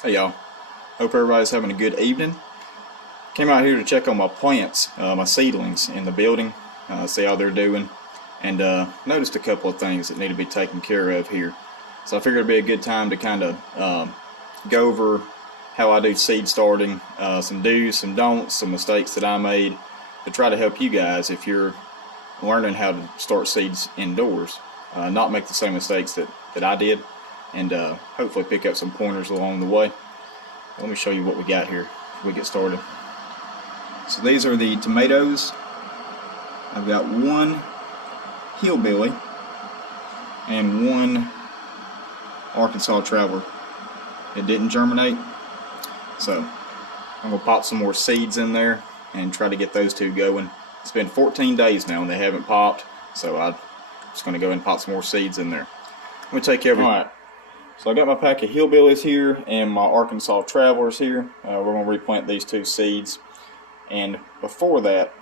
Hey y'all, hope everybody's having a good evening. Came out here to check on my plants, my seedlings in the building, see how they're doing, and noticed a couple of things that need to be taken care of here. So I figured it'd be a good time to kind of go over how I do seed starting, some do's, some don'ts, some mistakes that I made to try to help you guys if you're learning how to start seeds indoors, not make the same mistakes that I did, and hopefully pick up some pointers along the way. Let me show you what we got here before we get started. So these are the tomatoes. I've got one hillbilly and one Arkansas traveler. It didn't germinate, so I'm going to pop some more seeds in there and try to get those two going. It's been 14 days now and they haven't popped, so I'm just going to go ahead and pop some more seeds in there. I'm going to take care of it. Alright, so I got my pack of hillbillies here and my Arkansas travelers here. We're going to replant these two seeds. And before that,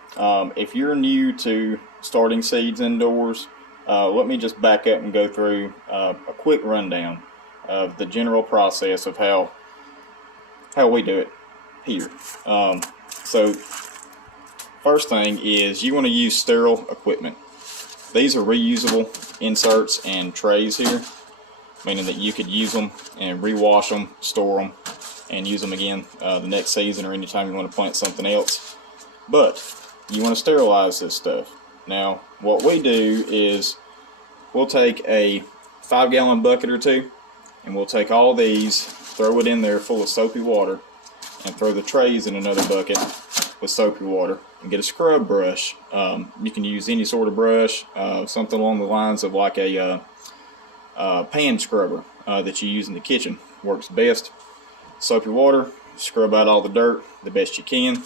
if you're new to starting seeds indoors, let me just back up and go through a quick rundown of the general process of how we do it here. So first thing is you want to use sterile equipment. These are reusable inserts and trays here, meaning that you could use them and rewash them, store them, and use them again the next season or anytime you want to plant something else. But you want to sterilize this stuff. Now, what we do is we'll take a 5-gallon bucket or two, and we'll take all these, throw it in there full of soapy water, and throw the trays in another bucket with soapy water, and get a scrub brush. You can use any sort of brush, something along the lines of like a pan scrubber that you use in the kitchen. Works best. Soapy water, scrub out all the dirt the best you can,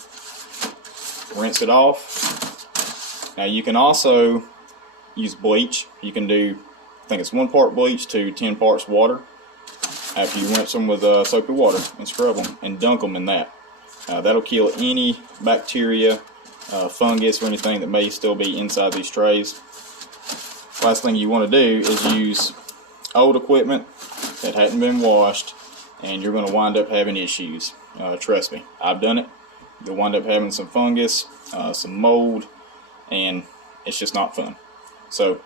rinse it off. Now you can also use bleach. You can do, I think it's 1 part bleach to 10 parts water after you rinse them with soapy water and scrub them and dunk them in that. That'll kill any bacteria, fungus, or anything that may still be inside these trays. Last thing you want to do is use old equipment that hadn't been washed, and you're going to wind up having issues. Trust me, I've done it. You'll wind up having some fungus, some mold, and it's just not fun. So,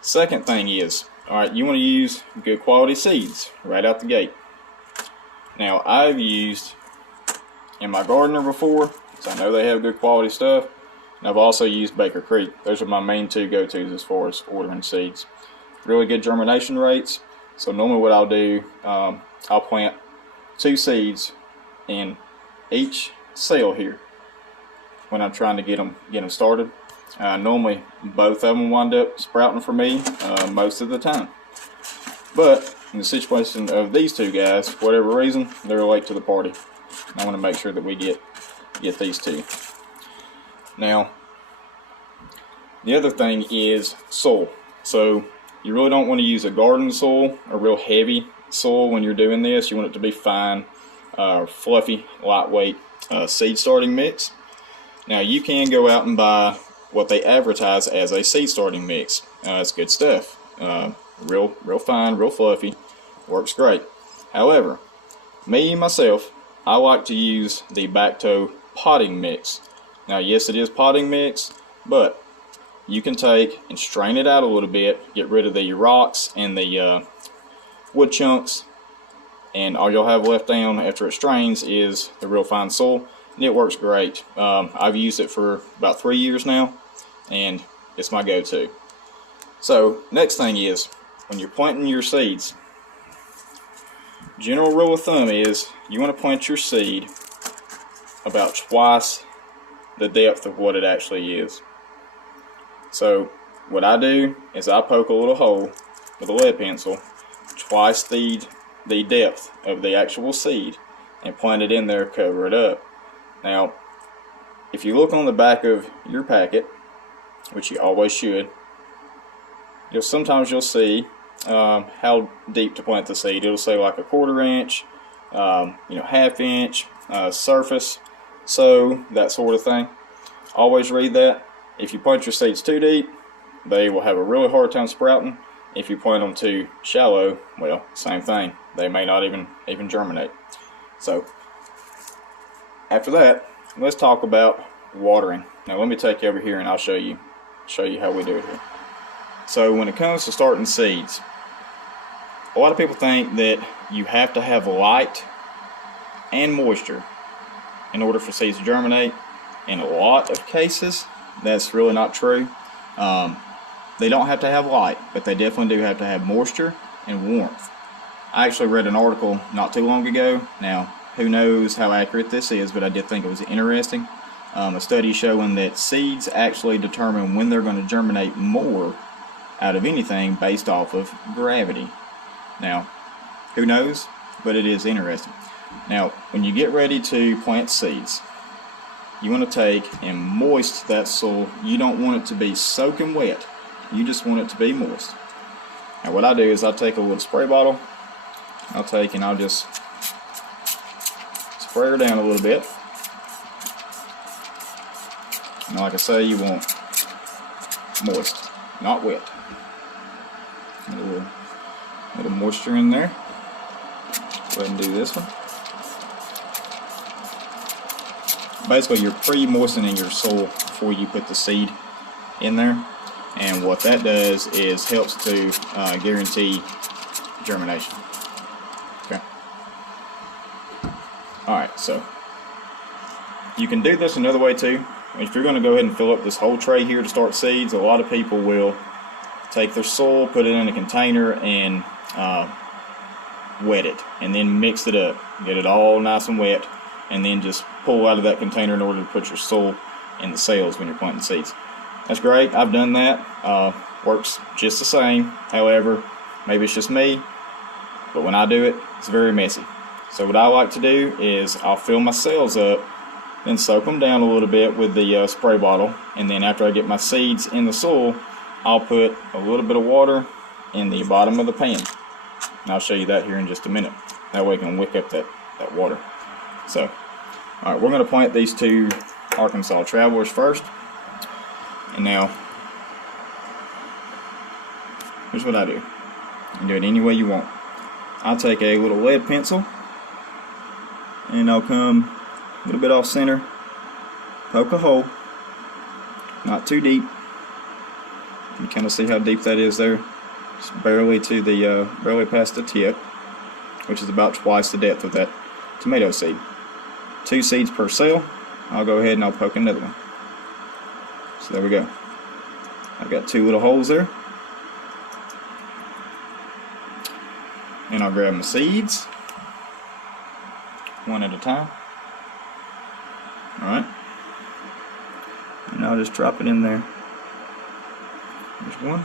second thing is, alright, you want to use good quality seeds right out the gate. Now, I've used in my gardener before, so I know they have good quality stuff, and I've also used Baker Creek. Those are my main two go-tos as far as ordering seeds. Really good germination rates. So normally what I'll do, I'll plant 2 seeds in each cell here when I'm trying to get them started. Normally both of them wind up sprouting for me most of the time. But in the situation of these two guys, for whatever reason, they're late to the party. I want to make sure that we get these two. Now, the other thing is soil. So you really don't want to use a garden soil, a real heavy soil when you're doing this. You want it to be fine, fluffy, lightweight seed starting mix. Now you can go out and buy what they advertise as a seed starting mix. It's good stuff. Real fine, real fluffy, works great. However, myself, I like to use the Bacto potting mix. Now yes, it is potting mix, but you can take and strain it out a little bit, get rid of the rocks and the wood chunks, and all you'll have left down after it strains is the real fine soil, and it works great. I've used it for about 3 years now, and it's my go-to. So next thing is, when you're planting your seeds, general rule of thumb is you want to plant your seed about twice the depth of what it actually is. So what I do is I poke a little hole with a lead pencil twice the depth of the actual seed and plant it in there, cover it up. Now if you look on the back of your packet, which you always should, sometimes you'll see how deep to plant the seed. It'll say like a 1/4 inch, 1/2 inch, surface, so that sort of thing. Always read that. If you plant your seeds too deep, they will have a really hard time sprouting. If you plant them too shallow, well, same thing. They may not even germinate. So after that, let's talk about watering. Now let me take you over here and I'll show you how we do it here. So when it comes to starting seeds, a lot of people think that you have to have light and moisture in order for seeds to germinate. In a lot of cases, that's really not true. They don't have to have light, but they definitely do have to have moisture and warmth. I actually read an article not too long ago. Now, who knows how accurate this is, but I did think it was interesting. A study showing that seeds actually determine when they're going to germinate more out of anything based off of gravity. Now, who knows, but it is interesting. Now, when you get ready to plant seeds, you want to take and moist that soil. You don't want it to be soaking wet. You just want it to be moist. Now what I do is I take a little spray bottle. I'll just spray her down a little bit. And like I say, you want moist, not wet. A little moisture in there. Go ahead and do this one. Basically, you're pre-moistening your soil before you put the seed in there, and what that does is helps to guarantee germination. Okay. Alright, so you can do this another way too. If you're going to go ahead and fill up this whole tray here to start seeds, a lot of people will take their soil, put it in a container, and wet it, and then mix it up, get it all nice and wet, and then just pull out of that container in order to put your soil in the cells when you're planting seeds. That's great. I've done that. Works just the same. However, maybe it's just me, but when I do it, it's very messy. So what I like to do is I'll fill my cells up, then soak them down a little bit with the spray bottle, and then after I get my seeds in the soil, I'll put a little bit of water in the bottom of the pan. And I'll show you that here in just a minute. That way I can wick up that water. So, alright, we're going to plant these two Arkansas Travelers first. And now, here's what I do. You can do it any way you want. I'll take a little lead pencil, and I'll come a little bit off center, poke a hole, not too deep. You can kind of see how deep that is there. Just barely to the, barely past the tip, which is about twice the depth of that tomato seed. 2 seeds per cell. I'll go ahead and I'll poke another one. So there we go. I've got 2 little holes there. And I'll grab my seeds, one at a time. Alright. And I'll just drop it in there. There's one.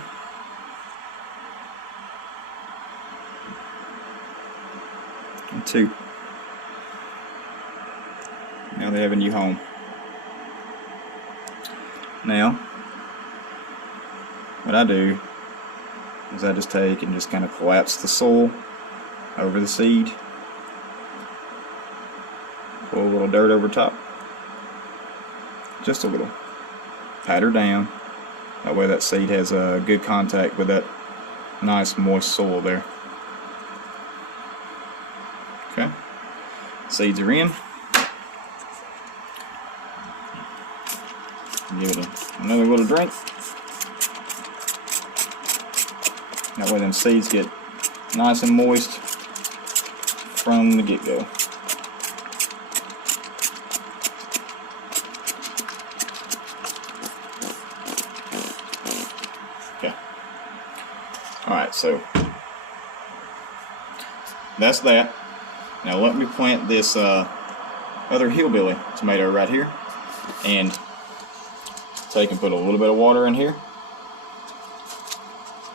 And 2. Now they have a new home. Now, what I do is I just take and just kind of collapse the soil over the seed. Pull a little dirt over top. Just a little. Pat her down. That way that seed has a good contact with that nice moist soil there. Okay. Seeds are in. Give it another little drink. That way them seeds get nice and moist from the get-go. Okay. Alright, so that's that. Now let me plant this other hillbilly tomato right here, and take and put a little bit of water in here,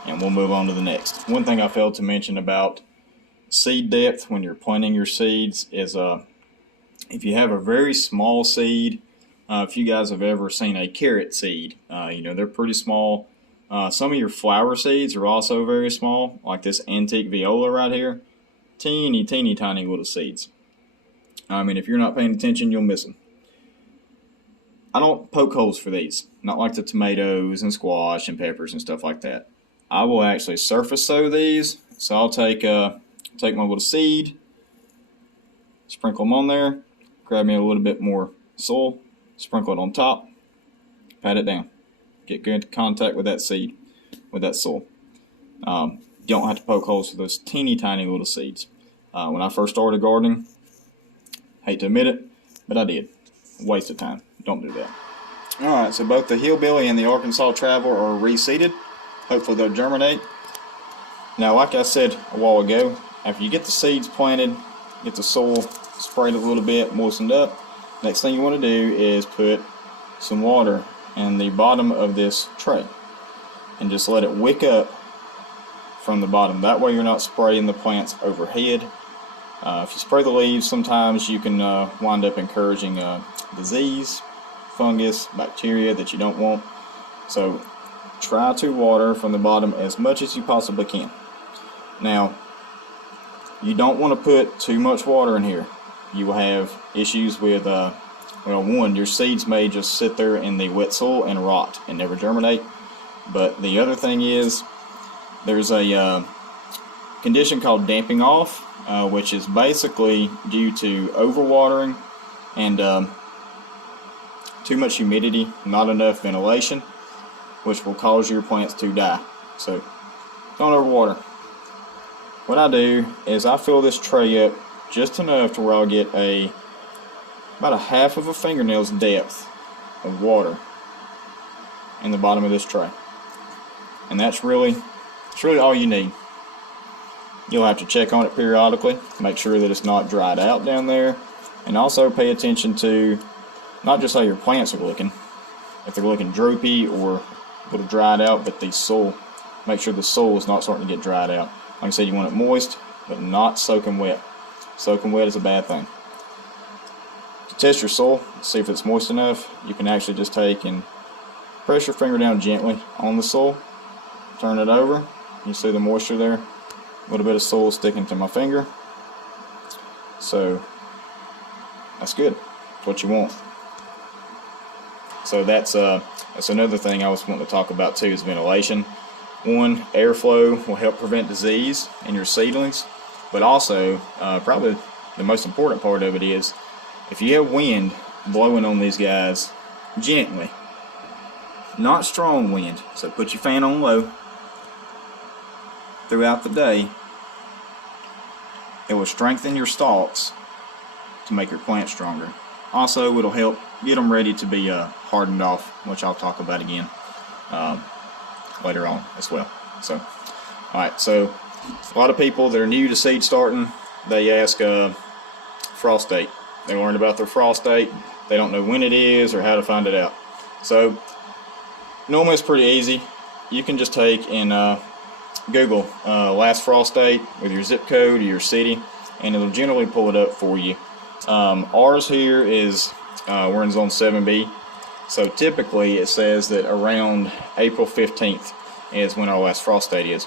and we'll move on to the next. One thing I failed to mention about seed depth when you're planting your seeds is if you have a very small seed, if you guys have ever seen a carrot seed, you know, they're pretty small. Some of your flower seeds are also very small, like this antique viola right here. Teeny tiny little seeds. I mean, if you're not paying attention, you'll miss them. I don't poke holes for these, not like the tomatoes and squash and peppers and stuff like that. I will actually surface sow these. So I'll take my little seed, sprinkle them on there, grab me a little bit more soil, sprinkle it on top, pat it down. Get good contact with that seed, with that soil. You don't have to poke holes for those teeny tiny little seeds. When I first started gardening, hate to admit it, but I did. Waste of time. Don't do that. Alright, so both the Hillbilly and the Arkansas Traveler are reseeded. Hopefully they'll germinate. Now, like I said a while ago, after you get the seeds planted, get the soil sprayed a little bit, moistened up, next thing you want to do is put some water in the bottom of this tray and just let it wick up from the bottom. That way you're not spraying the plants overhead. If you spray the leaves, sometimes you can wind up encouraging disease, fungus, bacteria that you don't want. So try to water from the bottom as much as you possibly can. Now, you don't want to put too much water in here. You will have issues with, well, one, your seeds may just sit there in the wet soil and rot and never germinate. But the other thing is, there's a condition called damping off, which is basically due to overwatering and too much humidity, not enough ventilation, which will cause your plants to die. So don't overwater. What I do is I fill this tray up just enough to where I'll get about a half of a fingernail's depth of water in the bottom of this tray. And it's really all you need. You'll have to check on it periodically, make sure that it's not dried out down there, and also pay attention to not just how your plants are looking, if they're looking droopy or a little dried out, but the soil, make sure the soil is not starting to get dried out. Like I said, you want it moist, but not soaking wet. Soaking wet is a bad thing. To test your soil, see if it's moist enough, you can actually just take and press your finger down gently on the soil, turn it over, you see the moisture there, a little bit of soil sticking to my finger. So that's good. That's what you want. So that's another thing I was wanting to talk about too, is ventilation. One, airflow will help prevent disease in your seedlings, but also probably the most important part of it is if you have wind blowing on these guys gently, not strong wind, so put your fan on low throughout the day, it will strengthen your stalks to make your plant stronger. Also, it'll help get them ready to be hardened off, which I'll talk about again later on as well. So, alright, so a lot of people that are new to seed starting, they ask frost date. They learn about their frost date, they don't know when it is or how to find it out. So, normally it's pretty easy. You can just take and Google last frost date with your zip code or your city, and it'll generally pull it up for you. Ours here is, we're in zone 7B, so typically it says that around April 15th is when our last frost date is.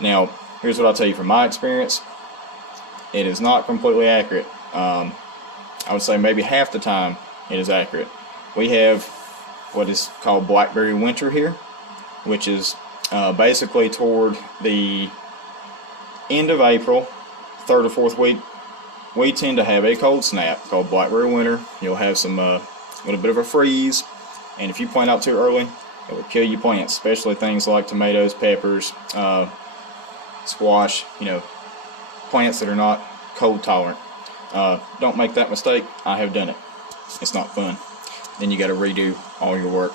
Now, here's what I'll tell you from my experience. It is not completely accurate. I would say maybe half the time it is accurate. We have what is called blackberry winter here, which is basically toward the end of April, 3rd or 4th week. We tend to have a cold snap called blackberry winter. You'll have some little bit of a freeze, and if you plant out too early, it will kill your plants, especially things like tomatoes, peppers, squash, plants that are not cold tolerant. Don't make that mistake. I have done it. It's not fun. Then you got to redo all your work.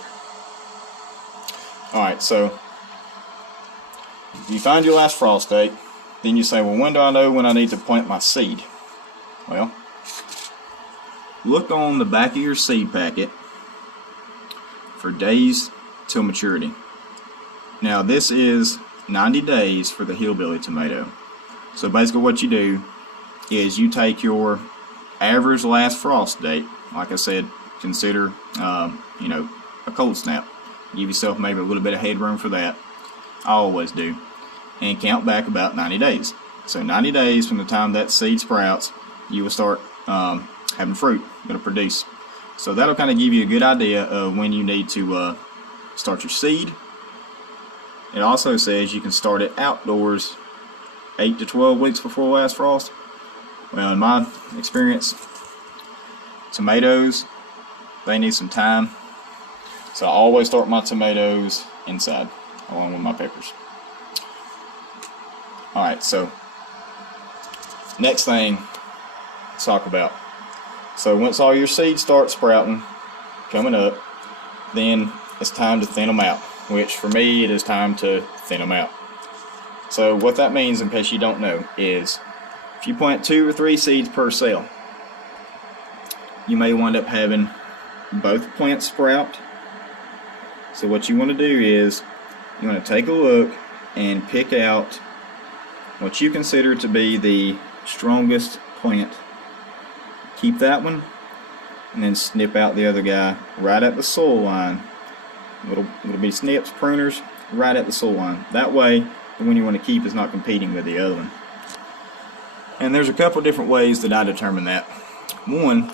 Alright, so you find your last frost date, then you say, well, when do I know when I need to plant my seed? Well, look on the back of your seed packet for days till maturity. Now, this is 90 days for the hillbilly tomato. So basically what you do is you take your average last frost date, like I said, consider a cold snap. Give yourself maybe a little bit of headroom for that. I always do. And count back about 90 days. So 90 days from the time that seed sprouts, you will start having fruit. It'll produce. So that'll kind of give you a good idea of when you need to start your seed. It also says you can start it outdoors 8 to 12 weeks before last frost, Well, in my experience, tomatoes, they need some time. So I always start my tomatoes inside, along with my peppers. Alright, so next thing to talk about. So once all your seeds start sprouting, coming up, then it's time to thin them out, which for me it is time to thin them out. So what that means, in case you don't know, is if you plant 2 or 3 seeds per cell, you may wind up having both plants sprout. So what you want to do is you want to take a look and pick out what you consider to be the strongest plant. Keep that one and then snip out the other guy right at the soil line. It'll be snips, pruners, right at the soil line. That way the one you want to keep is not competing with the other one. And there's a couple different ways that I determine that. One,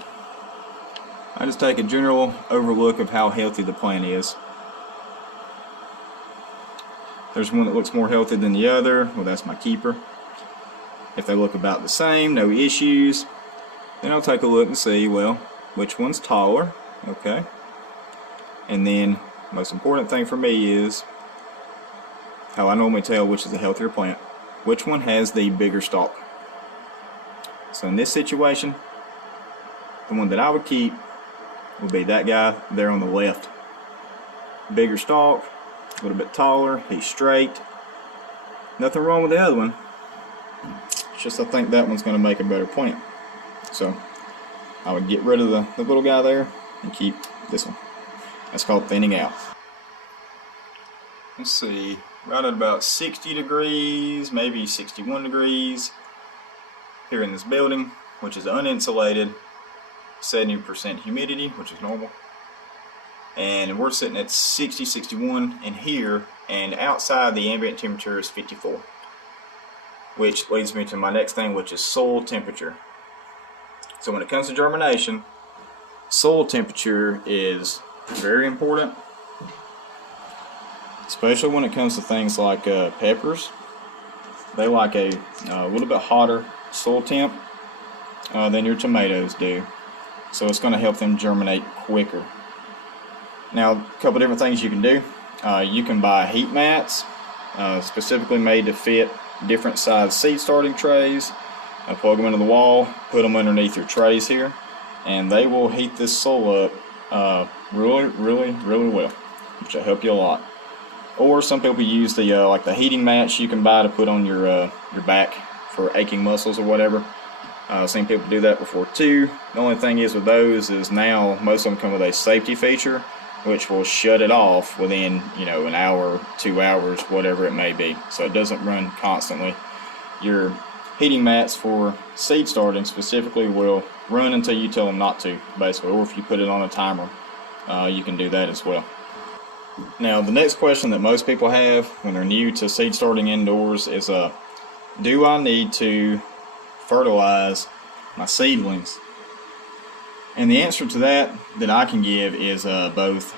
I just take a general overlook of how healthy the plant is. There's one that looks more healthy than the other, well, that's my keeper. If they look about the same, no issues, then I'll take a look and see, well, which one's taller, okay? And then, most important thing for me is, how I normally tell which is a healthier plant, which one has the bigger stalk. So in this situation, the one that I would keep would be that guy there on the left. Bigger stalk, a little bit taller, he's straight. Nothing wrong with the other one. It's just I think that one's going to make a better plant. So I would get rid of the little guy there and keep this one. That's called thinning out. Let's see, right at about 60 degrees, maybe 61 degrees here in this building, which is uninsulated, 70% humidity, which is normal. And we're sitting at 60, 61 in here, and outside the ambient temperature is 54. Which leads me to my next thing, which is soil temperature. So when it comes to germination, soil temperature is very important, especially when it comes to things like peppers. They like a little bit hotter soil temp than your tomatoes do, so it's going to help them germinate quicker. Now, a couple different things you can do. You can buy heat mats specifically made to fit different size seed starting trays. Plug them into the wall, put them underneath your trays here, and they will heat this soil up really well, which will help you a lot. Or some people use the like the heating mats you can buy to put on your back for aching muscles or whatever. I've seen people do that before too. The only thing is with those is now most of them come with a safety feature, which will shut it off within, you know, an hour, 2 hours, whatever it may be. So it doesn't run constantly. Your heating mats for seed starting specifically will run until you tell them not to, basically, or if you put it on a timer, you can do that as well. Now, the next question that most people have when they're new to seed starting indoors is, do I need to fertilize my seedlings? And the answer to that I can give is both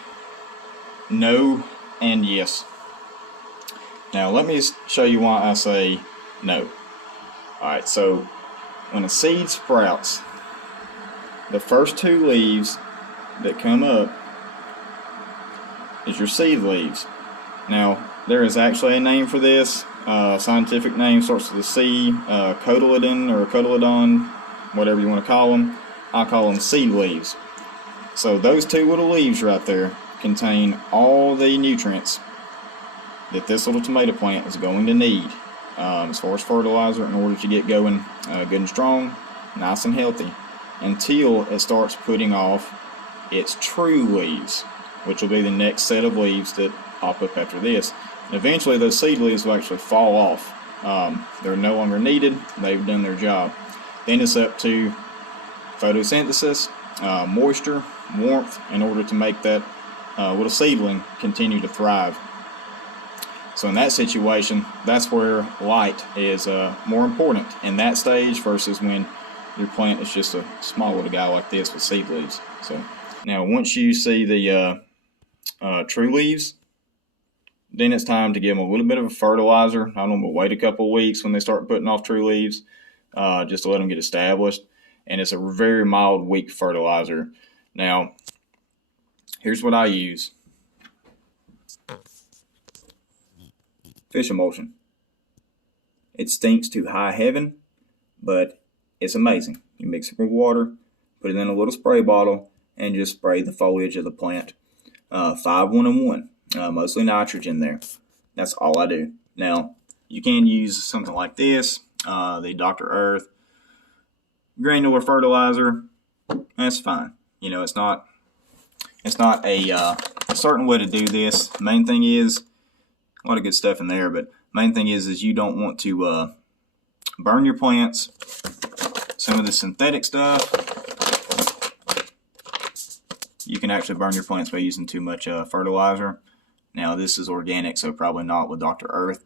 no and yes. Now let me show you why I say no. Alright, so when a seed sprouts, the first 2 leaves that come up is your seed leaves. Now there is actually a name for this. Scientific name starts with a C, cotyledon or cotyledon, whatever you want to call them. I call them seed leaves. So those 2 little leaves right there contain all the nutrients that this little tomato plant is going to need as far as fertilizer in order to get going good and strong, nice and healthy, until it starts putting off its true leaves, which will be the next set of leaves that pop up after this. And eventually those seed leaves will actually fall off. They're no longer needed. They've done their job. Then it's up to photosynthesis, moisture, warmth, in order to make that little seedling continue to thrive. So in that situation, that's where light is more important in that stage versus when your plant is just a small little guy like this with seed leaves. So now once you see the true leaves, then it's time to give them a little bit of a fertilizer. I don't know, we'll wait a couple of weeks when they start putting off true leaves. just to let them get established. And it's a very mild, weak fertilizer. Now, here's what I use. Fish emulsion. It stinks to high heaven, but it's amazing. You mix it with water, put it in a little spray bottle, and just spray the foliage of the plant. 5-1-1, mostly nitrogen there. That's all I do. Now, you can use something like this, the Dr. Earth granular fertilizer. That's fine. You know, it's not a certain way to do this. Main thing is a lot of good stuff in there, but main thing is you don't want to burn your plants. Some of the synthetic stuff, you can actually burn your plants by using too much fertilizer. Now, this is organic, so probably not with Dr. Earth.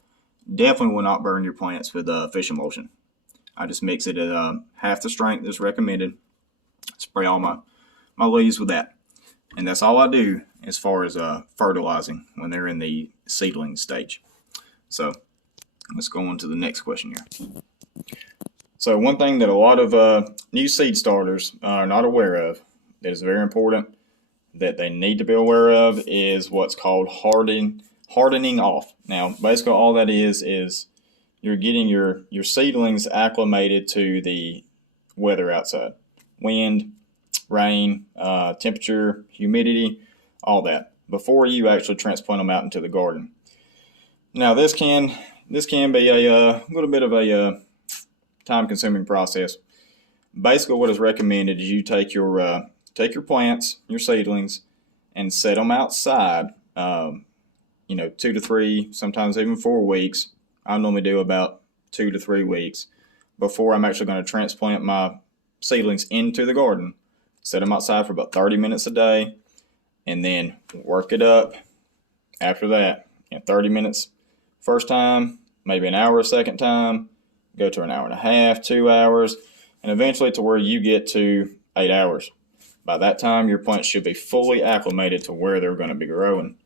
Definitely will not burn your plants with fish emulsion. I just mix it at half the strength that's recommended. Spray all my leaves with that. And that's all I do as far as fertilizing when they're in the seedling stage. So let's go on to the next question here. So one thing that a lot of new seed starters are not aware of that is very important that they need to be aware of is what's called hardening off. Now, basically all that is you're getting your seedlings acclimated to the weather outside. Wind, rain, temperature, humidity, all that, before you actually transplant them out into the garden. Now, this can be a little bit of a time-consuming process. Basically, what is recommended is you take your plants, your seedlings, and set them outside. 2 to 3, sometimes even 4 weeks. I normally do about 2 to 3 weeks before I'm actually going to transplant my seedlings into the garden. Set them outside for about 30 minutes a day, and then work it up after that. 30 minutes first time, maybe an hour a second time, go to an hour and a half, 2 hours, and eventually to where you get to 8 hours. By that time, your plants should be fully acclimated to where they're going to be growing.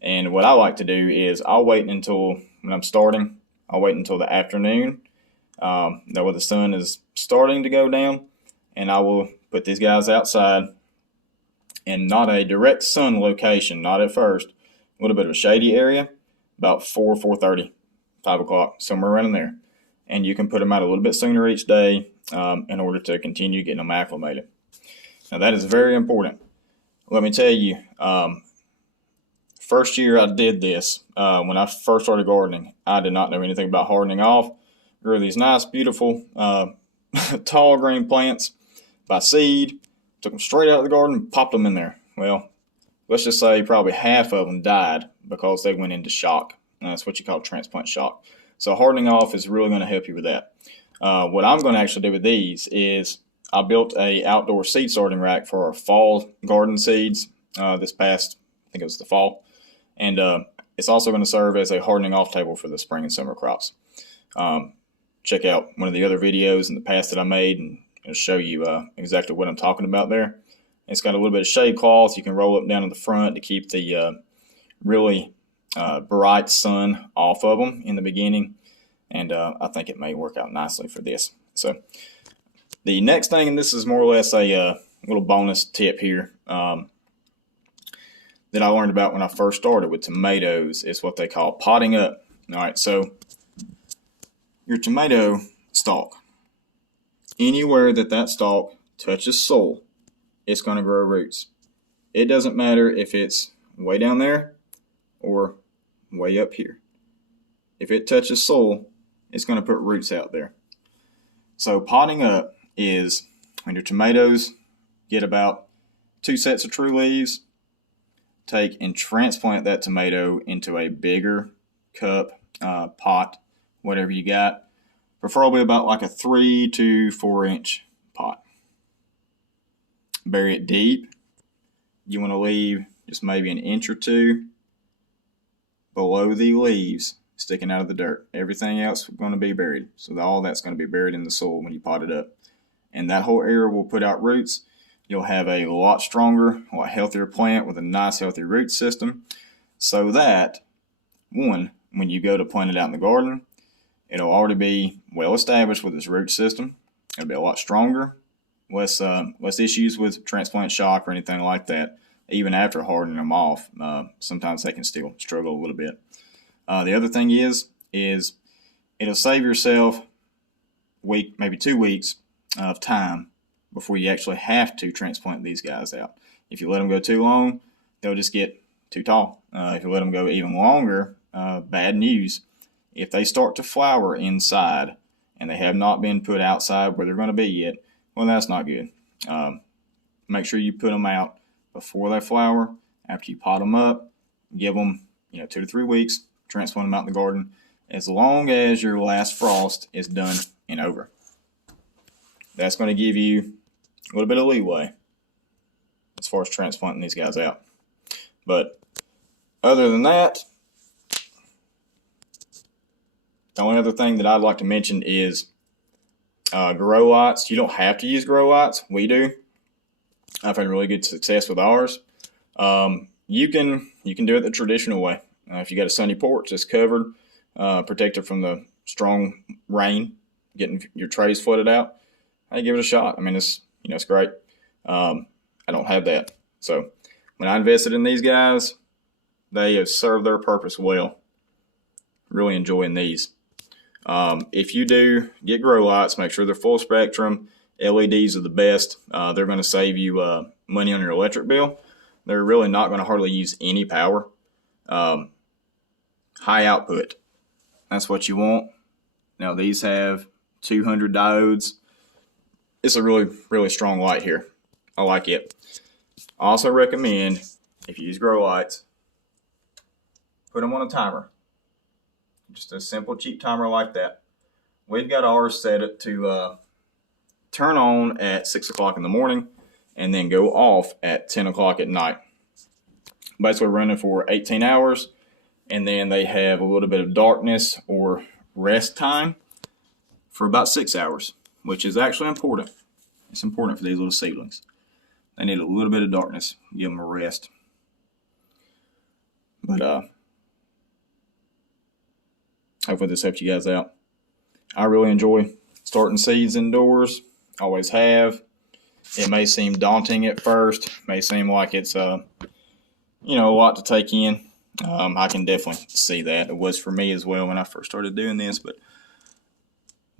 And what I like to do is I'll wait until, when I'm starting, I'll wait until the afternoon, where the sun is starting to go down, and I will put these guys outside in not a direct sun location, not at first, a little bit of a shady area, about 4:30, 5 o'clock, somewhere around in there. And you can put them out a little bit sooner each day in order to continue getting them acclimated. Now, that is very important. Let me tell you, first year I did this, when I first started gardening, I did not know anything about hardening off. Grew these nice, beautiful, tall green plants by seed, took them straight out of the garden, popped them in there. Well, let's just say probably half of them died because they went into shock. That's what you call transplant shock. So hardening off is really going to help you with that. What I'm going to actually do with these is I built a outdoor seed sorting rack for our fall garden seeds this past, I think it was the fall. And it's also going to serve as a hardening off table for the spring and summer crops. Check out one of the other videos in the past that I made, and it'll show you exactly what I'm talking about there. It's got a little bit of shade cloth. You can roll up down in the front to keep the really bright sun off of them in the beginning. And I think it may work out nicely for this. So the next thing, and this is more or less a little bonus tip here, that I learned about when I first started with tomatoes, is what they call potting up. All right, so your tomato stalk, anywhere that stalk touches soil, it's going to grow roots. It doesn't matter if it's way down there or way up here. If it touches soil, it's going to put roots out there. So potting up is when your tomatoes get about 2 sets of true leaves, take and transplant that tomato into a bigger cup, pot, whatever you got, preferably about like a 3 to 4 inch pot. Bury it deep. You want to leave just maybe an inch or 2 below the leaves sticking out of the dirt. Everything else is going to be buried. So all that's going to be buried in the soil when you pot it up. And that whole area will put out roots. You'll have a lot stronger, a lot healthier plant with a nice healthy root system, so that, one, when you go to plant it out in the garden, It'll already be well established with its root system. It'll be a lot stronger, less issues with transplant shock or anything like that. Even after hardening them off, sometimes they can still struggle a little bit. The other thing is it'll save yourself week, maybe 2 weeks of time before you actually have to transplant these guys out. If you let them go too long, they'll just get too tall. If you let them go even longer, bad news. If they start to flower inside and they have not been put outside where they're going to be yet, well, that's not good. Make sure you put them out before they flower. After you pot them up, give them 2 to 3 weeks, transplant them out in the garden, as long as your last frost is done and over. That's going to give you a little bit of leeway as far as transplanting these guys out. But other than that, the only other thing that I'd like to mention is grow lights. You don't have to use grow lights. We do. I've had really good success with ours. You can do it the traditional way. If you got a sunny porch that's covered, protected from the strong rain, getting your trays flooded out, hey, give it a shot. I mean, it's great. I don't have that. So when I invested in these guys, they have served their purpose well. Really enjoying these. If you do get grow lights, make sure they're full spectrum. LEDs are the best. They're going to save you money on your electric bill. They're really not going to hardly use any power. High output. That's what you want. Now these have 200 diodes. It's a really, really strong light here. I like it. I also recommend, if you use grow lights, put them on a timer. Just a simple, cheap timer like that. We've got ours set to turn on at 6 o'clock in the morning and then go off at 10 o'clock at night. Basically running for 18 hours, and then they have a little bit of darkness or rest time for about 6 hours, which is actually important. It's important for these little seedlings. They need a little bit of darkness. Give them a rest. But hopefully this helps you guys out. I really enjoy starting seeds indoors. Always have. It may seem daunting at first. May seem like it's a lot to take in. I can definitely see that. It was for me as well when I first started doing this. But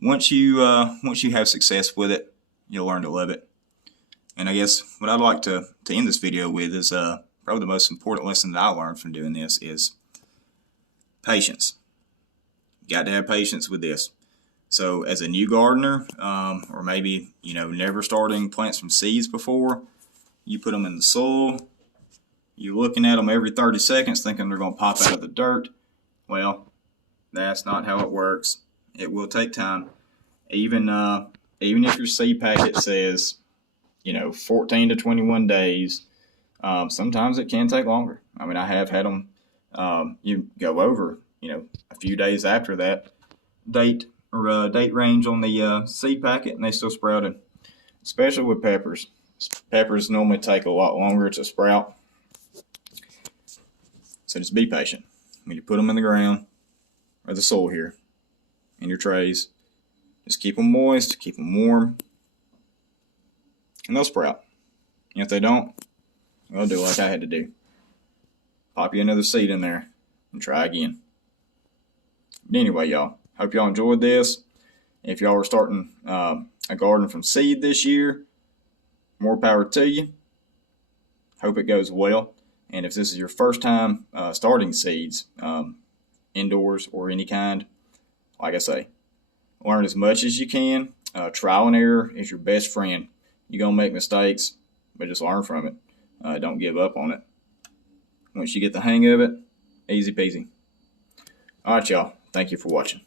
once you have success with it, you'll learn to love it. And I guess what I'd like to end this video with is probably the most important lesson that I learned from doing this is patience. You got to have patience with this. So as a new gardener, or maybe never starting plants from seeds before, you put them in the soil. You're looking at them every 30 seconds thinking they're going to pop out of the dirt. Well, that's not how it works. It will take time. Even if your seed packet says 14 to 21 days, sometimes it can take longer. I mean, I have had them you go over a few days after that date range on the seed packet, and they still sprouted. Especially with peppers. Peppers normally take a lot longer to sprout. So just be patient. When you put them in the ground, or the soil here, in your trays, just keep them moist, keep them warm, and they'll sprout. And if they don't, well, do like I had to do. Pop you another seed in there and try again. But anyway, y'all, hope y'all enjoyed this. If y'all are starting a garden from seed this year, more power to you. Hope it goes well. And if this is your first time starting seeds, indoors or any kind, like I say, learn as much as you can. Trial and error is your best friend. You're going to make mistakes, but just learn from it. Don't give up on it. Once you get the hang of it, easy peasy. All right, y'all. Thank you for watching.